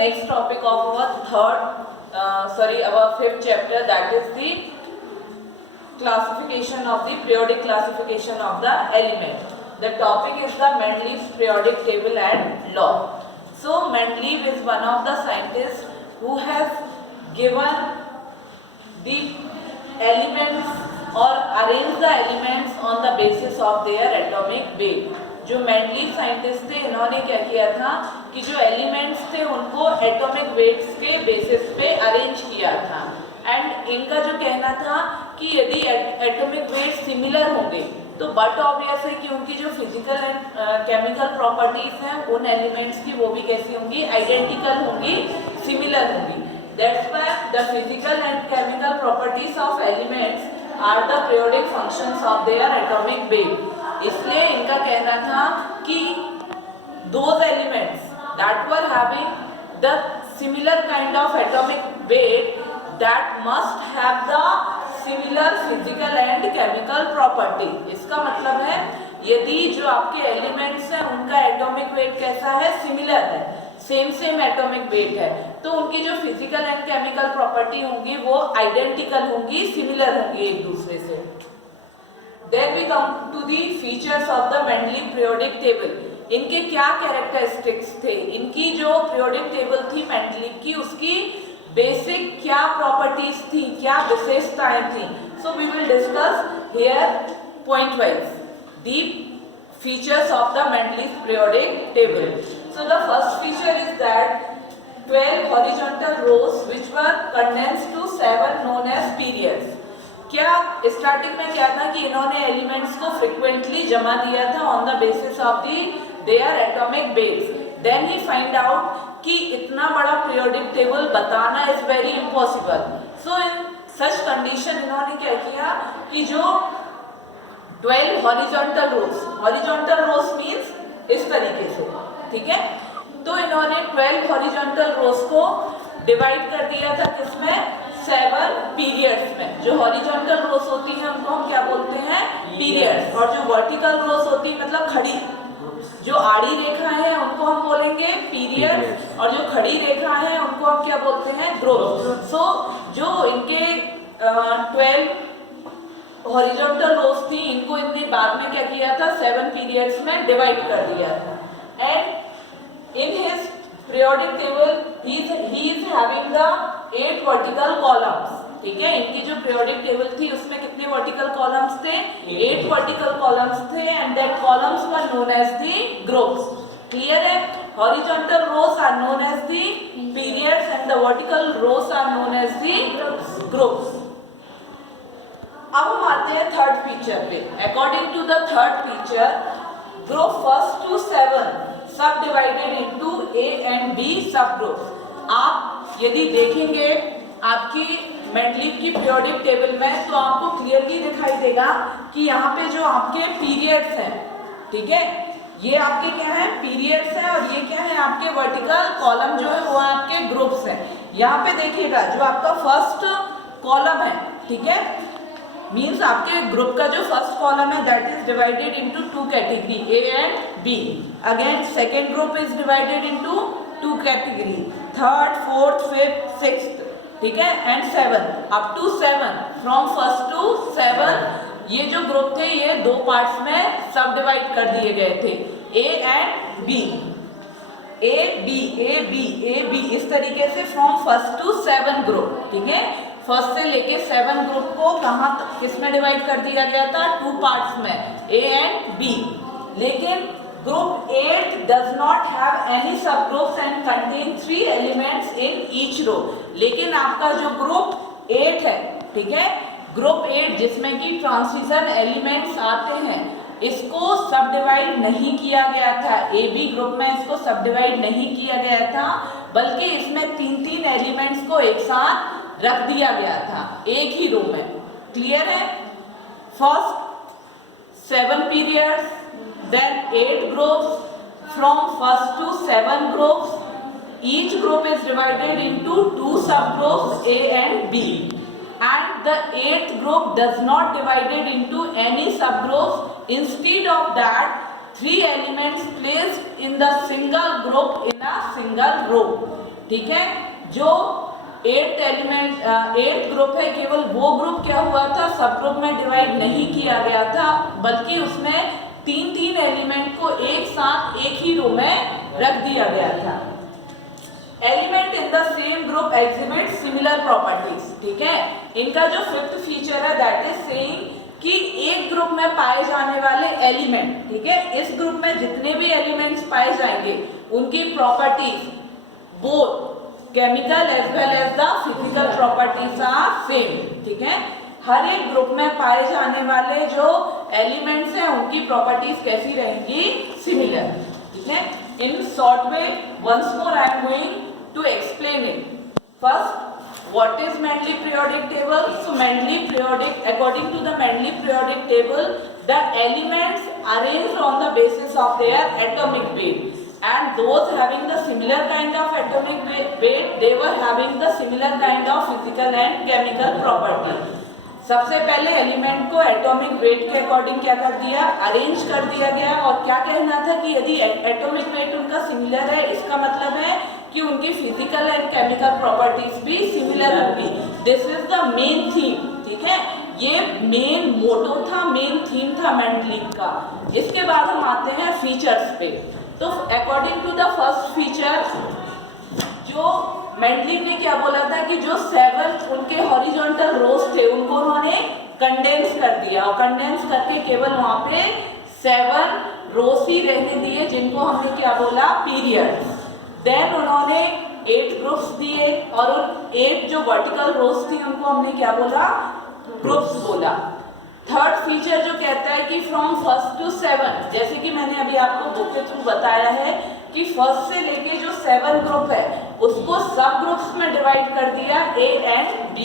next topic of our fifth chapter, that is the classification of the periodic classification of the element. The topic is the Mendeleev's periodic table and law. So Mendeleev is one of the scientists who has given the elements or arranged the elements on the basis of their atomic weight. जो Mendeleev scientist थे, इन्होंने क्या किया था कि जो elements थे उनको एटॉमिक वेट्स के बेसिस पे अरेंज किया था. एंड इनका जो कहना था कि यदि एटॉमिक वेट सिमिलर होंगे तो बट ऑब्वियस है कि उनकी जो फिजिकल एंड केमिकल प्रॉपर्टीज हैं उन एलिमेंट्स की वो भी कैसी होंगी, आइडेंटिकल होंगी, सिमिलर होंगी. That's why the physical and chemical properties of elements are the periodic functions of their atomic weight. इसलिए इनका कहना था कि those elements that were having the similar kind of atomic weight that must have the similar physical and chemical property. इसका मतलब है यदि जो आपके एलिमेंट्स हैं उनका एटॉमिक वेट कैसा है, सिमिलर है, सेम एटॉमिक वेट है, तो उनकी जो फिजिकल एंड केमिकल प्रॉपर्टी होंगी वो आइडेंटिकल होंगी, सिमिलर होंगी एक दूसरे से. Then we come to the features of the Mendeleev periodic table. इनके क्या कैरेक्टरिस्टिक्स थे, इनकी जो पीरियोडिक टेबल थी मेंडलीव की उसकी बेसिक क्या प्रॉपर्टीज थी, क्या विशेषताएं थी. So we will discuss here point wise the features of the Mendeleev periodic table. So the first feature is that 12 horizontal rows which were condensed to 7 known as periods. क्या starting में क्या था कि इन्होंने एलिमेंट्स को frequently जमा दिया था on the basis of the their atomic weights. Then he find out कि इतना बड़ा पीरियोडिक टेबल बताना is very impossible. So in such condition इन्होंने क्या किया कि जो 12 हॉरिजॉन्टल रोज मींस इस तरीके से, ठीक है, तो इन्होंने 12 हॉरिजॉन्टल रोज को डिवाइड कर दिया था किसमें, 7 पीरियड्स में. जो हॉरिजॉन्टल रोज होती हैं उनको हम क्या बोलते हैं, पीरियड्स. और जो वर्टिकल रोज होती है मतलब खड़ी, जो आड़ी रेखा है उनको हम बोलेंगे पीरियड्स, और जो खड़ी रेखा है उनको हम क्या बोलते हैं, ग्रुप. सो जो इनके 12 हॉरिजॉन्टल रोज थी इनको इनने बाद में क्या किया था, 7 पीरियड्स में डिवाइड कर दिया था. And in his periodic table he is having the 8 vertical columns. ठीक है, इनकी जो periodic table थी उसमें कितने vertical columns थे, 8 vertical columns थे. and that columns were known as the groups. clear है, horizontal rows are known as the periods and the vertical rows are known as the groups. अब हम आते हैं थर्ड फीचर पे. According to the third feature, group 1 to 7 सब divided into A and B subgroup. आप यदि देखेंगे आपकी मेंडलीव की पीरियोडिक टेबल में तो आपको क्लियरली दिखाई देगा कि यहाँ पे जो आपके पीरियड्स हैं, ठीक है, ये आपके क्या है, पीरियड्स हैं, और ये क्या है आपके वर्टिकल कॉलम जो है वो आपके ग्रुप्स हैं. यहाँ पे देखिएगा जो आपका फर्स्ट कॉलम है, ठीक है, मीन्स आपके ग्रुप का जो फर्स्ट कॉलम है that is divided into 2 category, A and B. Again second group is divided into 2 category, third, fourth, fifth, sixth, ठीक है, and 7 up to 7. From first to 7 ये जो ग्रुप थे ये 2 पार्ट्स में सब डिवाइड कर दिए गए थे, A and B. A B इस तरीके से फ्रॉम फर्स्ट टू 7 ग्रुप, ठीक है. फर्स्ट से लेके 7 ग्रुप को कहाँ किसमें डिवाइड कर दिया गया था, 2 पार्ट्स में, ए एंड बी. लेकिन group 8 does not have any sub groups and contain 3 elements in each row. लेकिन आपका जो ग्रुप 8 है, ठीक है, ग्रुप 8 जिसमें कि ट्रांजिशन एलिमेंट्स आते हैं, इसको सब डिवाइड नहीं किया गया था. ए बी ग्रुप में इसको सब डिवाइड नहीं किया गया था, बल्कि इसमें 3 एलिमेंट्स को एक साथ रख दिया गया था एक ही रो में. क्लियर है, first 7 periods, then 8 groups, from first to 7 groups. Each group is divided into 2 subgroups, A and B. and the 8th group does not divided into any subgroups. Instead of that, 3 elements placed in the single group in a single row. ठीक है, जो 8th group है, केवल वो group क्या हुआ था, सब ग्रुप में डिवाइड नहीं किया गया था, बल्कि उसमें 3 एलिमेंट को एक साथ एक ही रो में रख दिया गया था। Element in the same group exhibit similar properties. ठीक है, इनका जो 5th फीचर है दैट इज सेइंग कि एक ग्रुप में पाए जाने वाले एलिमेंट, ठीक है, इस ग्रुप में जितने भी एलिमेंट्स पाए जाएंगे उनकी properties both chemical as well as the physical properties are same. ठीक है, हर एक ग्रुप में पाए जाने वाले जो एलिमेंट्स हैं उनकी प्रॉपर्टीज कैसी रहेंगी, सिमिलर। ठीक है, in short way once more I am going to explain it. First, what is Mendeleev periodic table? So Mendeleev periodic, according to the Mendeleev periodic table, the elements arranged on the basis of their atomic weight, and those having the similar kind of atomic weight, they were having the similar kind of physical and chemical property. सबसे पहले element को atomic weight के according क्या कर दिया, arrange कर दिया गया, और क्या कहना था कि यदि एटॉमिक वेट उनका सिमिलर है, इसका मतलब है कि उनकी फिजिकल एंड केमिकल प्रॉपर्टीज भी सिमिलर होगी। This is the main theme. ठीक है, ये मेन मोटो था, मेन थीम था मेंडलीव का। इसके बाद हम आते हैं फीचर्स पे। तो according to the first feature, जो मेंडलीव ने क्या बोला था कि जो 7 उनके हॉरिजॉन्टल रोज थे उनको उन्होंने कंडेंस कर दिया, और कंडेंस करके केवल वहां पे 7 रोज ही रहने दिए, जिनको हमने क्या बोला, पीरियड। देन उन्होंने 8 ग्रुप्स दिए, और उन 8 जो वर्टिकल रोज थी उनको हमने क्या बोला, ग्रुप्स बोला। थर्ड फीचर जो कहता है कि फ्रॉम 1st to 7, जैसे कि मैंने अभी आपको बुक के थ्रू बताया है कि 1st से लेके जो 7 ग्रुप है उसको सब ग्रुप्स में डिवाइड कर दिया, A एंड B।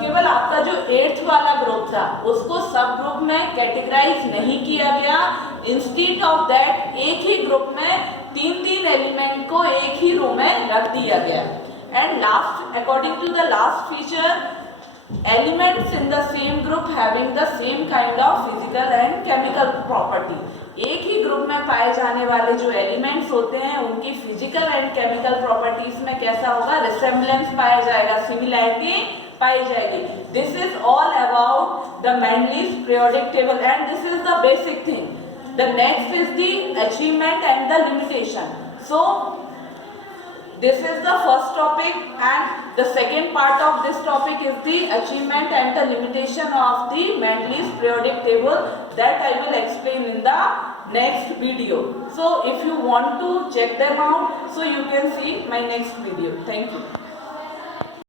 केवल आपका जो 8th वाला ग्रुप था उसको सब ग्रुप में कैटेगराइज नहीं किया गया। इंस्टीड ऑफ दैट एक ही ग्रुप में 3 एलिमेंट को एक ही रो में रख दिया गया। And last, according to the last feature, elements in the same group having the same kind of physical and chemical property। एक ही ग्रुप में पाए जाने वाले जो एलिमेंट्स होते हैं उनकी फिजिकल एंड केमिकल प्रॉपर्टीज में कैसा होगा, रिसेम्बलेंस पाया जाएगा, सिमिलैरिटी पाई जाएगी। This is all about the Mendeleev periodic table, and this is the basic thing. The next is the achievement and the limitation. So this is the first topic, and the second part of this topic is the achievement and the limitation of the Mendeleev's periodic table, that I will explain in the next video. So if you want to check them out, so you can see my next video. Thank you.